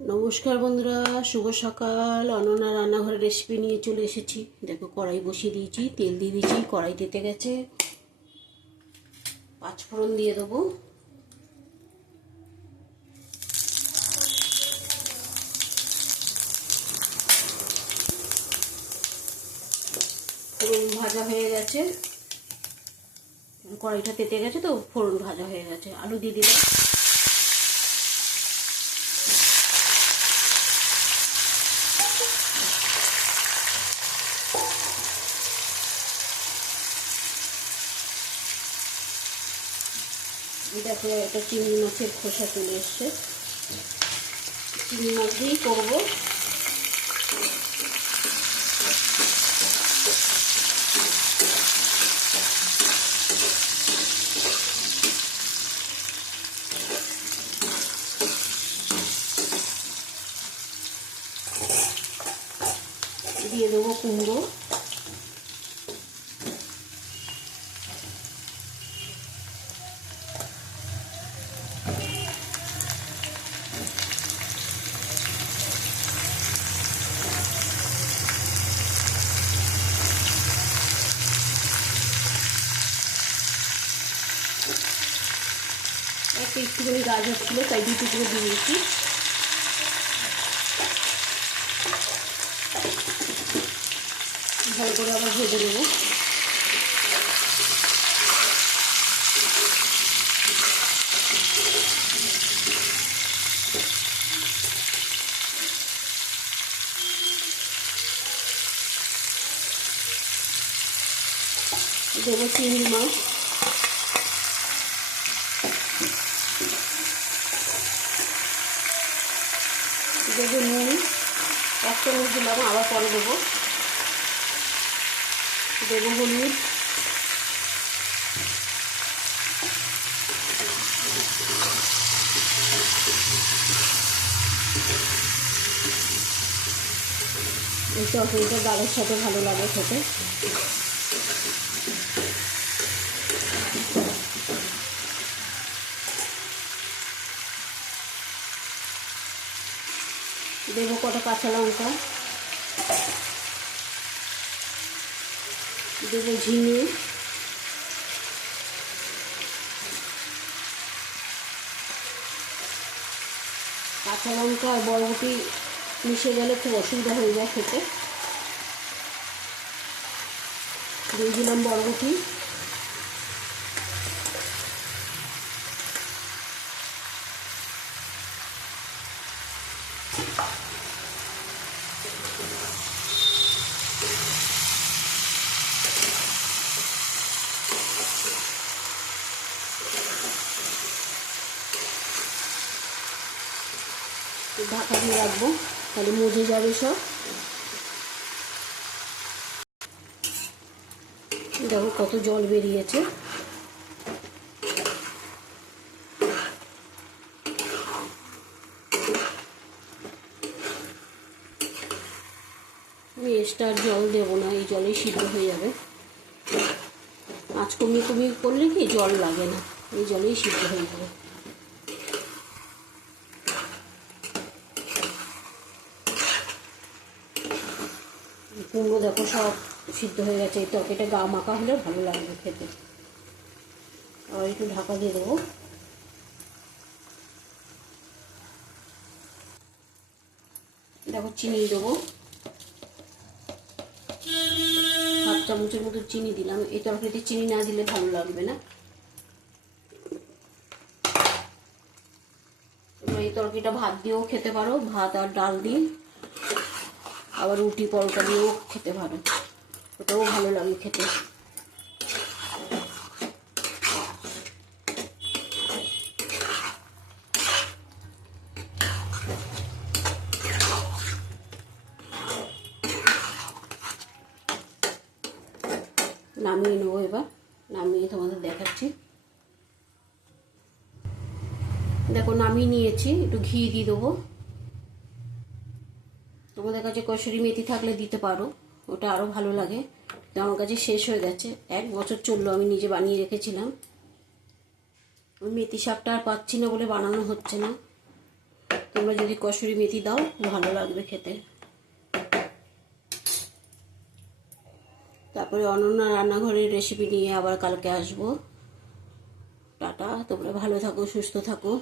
নমস্কার বন্ধুরা, শুভ সকাল। অনন্যা রান্নাঘরের রেসিপি নিয়ে চলে এসেছি। দেখো, কড়াই বসিয়ে দিয়েছি, তেল দিয়ে দিয়েছি, কড়াই তেতে গেছে। পাঁচফোড়ন দিয়ে দেবো। ফোড়ন ভাজা হয়ে গেছে। কড়াইটা তেতে গেছে তো, ফোড়ন ভাজা হয়ে গেছে। আলু দিয়ে দিলাম। দেখো একটা চিংড়ি মাছের খোসা চলে এসছে। চিংড়ি মাছ দিয়েই করব। দিয়ে দেবো কুমড়ো একটা একটুখানি গাজর ছিল তাই দুটো করে দিয়ে দিয়েছি। ভালো করে আবার ভেজে দেবো দেবো চিংড়ি মাছ। দেবো নুন। এক চামচ দিলাম আবার পরে দেবো। দেবো হলুদ। এই তরকারিটা ডালের সাথে ভালো লাগে খেতে। দেবো কটা কাঁচা লঙ্কা। দেবো ঝিঙে। কাঁচা লঙ্কা আর বরবটি মিশে গেলে খুব অসুবিধা হয়ে যায় খেতে। দিয়ে দিলাম বরবটি। ঢাকা দিয়ে রাখব, তাহলে মজে যাবে সব। দেখো কত জল বেরিয়েছে। আমি এক্সট্রা জল দেবো না, এই জলেই সিদ্ধ হয়ে যাবে। আঁচ কমিয়ে কমিয়ে করলে কি, জল লাগে না, এই জলেই সিদ্ধ হয়ে যাবে। কুমড়ো দেখো সব সিদ্ধ হয়ে গেছে। এই তরকারিটা গা মাখা হলে ভালো লাগবে খেতে। আর একটু ঢাকা দিয়ে দেবো। দেখো চিনি দেবো। হাফ চামচের মতো চিনি দিলাম। এই তরকারিতে চিনি না দিলে ভালো লাগবে না। তোমরা এই তরকারিটা ভাত দিয়েও খেতে পারো। ভাত আর ডাল দিয়ে। আবার রুটি, পরোটা দিয়েও খেতে ভালো ওটাও ভালো লাগে খেতে। নামিয়ে নেব এবার। নামিয়ে তোমাদের দেখাচ্ছি। দেখো, নামিয়ে নিয়েছি। একটু ঘি দিয়ে দেবো। তোমাদের কাছে কসুরি মেথি থাকলে দিতে পারো। ওটা আরও ভালো লাগে। তো আমার কাছে শেষ হয়ে গেছে। এক বছর চলল, আমি নিজে বানিয়ে রেখেছিলাম। ওই মেথি শাকটা আর পাচ্ছি না বলে বানানো হচ্ছে না। তোমরা যদি কসুরি মেথি দাও, ভালো লাগবে খেতে। তারপরে অনন্যা রান্নাঘরের রেসিপি নিয়ে আবার কালকে আসব। টাটা, তোমরা ভালো থাকো, সুস্থ থাকো।